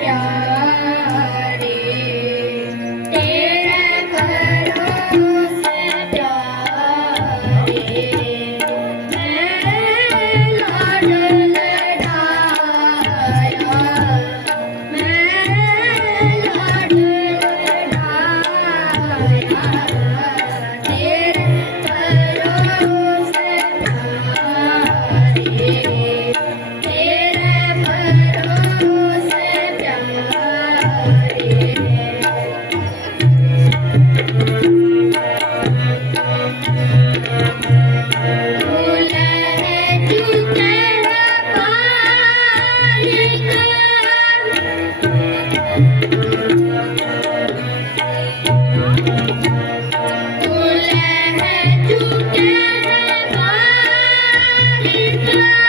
प्यारे 啊